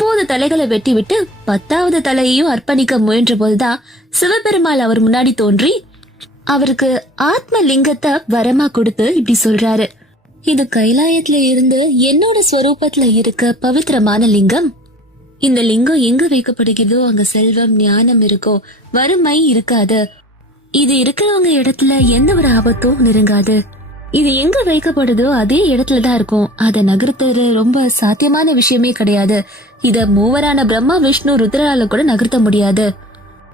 ஒன்பது தலைகளை வெட்டிவிட்டு பத்தாவது தலையையும் அர்ப்பணிக்க முயன்ற போதுதான் சிவபெருமாள் அவர் முன்னாடி தோன்றி அவருக்கு ஆத்ம லிங்கத்தை வரமா கொடுத்து இப்படி சொல்றாரு. இது கைலாயத்துல இருந்து என்னோட ஸ்வரூபத்துல இருக்க பவித்திரமான லிங்கம். இந்த லிங்கம் எங்க வைக்கப்படுகிறதோ அங்க செல்வம் ஞானம் இருக்கோ வறுமை இருக்காது. இது இருக்கிறவங்க இடத்துல எந்த ஒரு ஆபத்தும் நெருங்காது. இது எங்க வைக்கப்படுதோ அதே இடத்துல தான் இருக்கும். அதை நகர்த்துறது ரொம்ப சாத்தியமான விஷயமே கிடையாது. இத மூவரான பிரம்மா விஷ்ணு ருத்ரால கூட நகர்த்த முடியாது.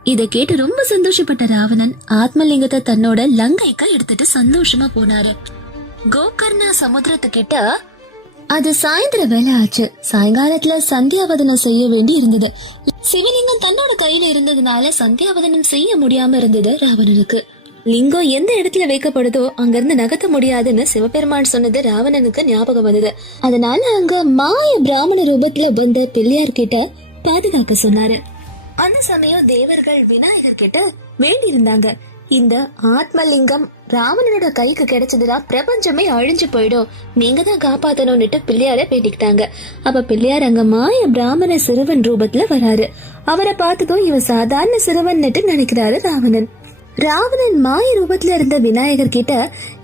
இத கேட்டு ரொம்ப சந்தோஷப்பட்ட ராவணன் ஆத்மலிங்கத்தை தன்னோட லங்கைக்கு எடுத்துட்டு சந்தோஷமா போனாரு. கோகர்ணா சமுத்திரத்துக்கிட்ட அது சாயந்தர வேலை ஆச்சு. சாயங்காலத்துல சந்தியாவதனம் செய்ய வேண்டி இருந்தது. சிவலிங்கம் தன்னோட கையில இருந்ததுனால சந்தியாவதனம் செய்ய முடியாம இருந்தது ராவணனுக்கு. லிங்கம் எந்த இடத்துல வைக்கப்படுதோ அங்கிருந்து நகர்த்த முடியாதுன்னு சிவபெருமான் சொன்னது ராவணனுக்கு ஞாபகம் வந்தது. அதனால அங்க மாய பிராமண ரூபத்துல வந்த பிள்ளையார் கிட்ட பாதுகாக்க சொன்னாரு. அந்த சமயம் தேவர்கள் விநாயகர் கிட்ட வேண்டி இருந்தாங்க இந்த ஆத்மலிங்கம் ராவணனோட கைக்கு கிடைச்சதுனா பிரபஞ்சமே அழிஞ்சு போயிடும். நீங்க தான் காப்பாத்தணும்னுட்டு பிள்ளையார வேண்டிக்கிட்டாங்க. அப்ப பிள்ளையார் அங்க மாய பிராமண சிறுவன் ரூபத்துல வராரு. அவரை பார்த்ததும் இவன் சாதாரண சிறுவன்னுட்டு நினைக்கிறாரு ராவணன். ராவணன் மாய ரூபத்துல இருந்த விநாயகர் கிட்ட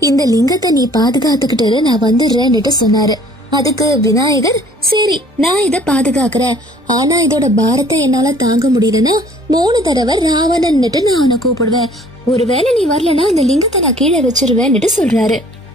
இந்த லிங்கத்தை நீ பாதுகாத்துக்கிட்டு நான் வந்துடுறேன்னுட்டு சொன்னாரு. அதுக்கு விநாயகர் சரி நான் இதை பாதுகாக்கிறேன். ஆனா இதோட பாரத்தை என்னால தாங்க முடியலன்னா மூணு தடவை ராவணன்னுட்டு நான் அவனை கூப்பிடுவேன். ஒருவேளை நீ வரலனா இந்த லிங்கத்தை நான் கீழே வச்சிருவேன்னுட்டு சொல்றாரு.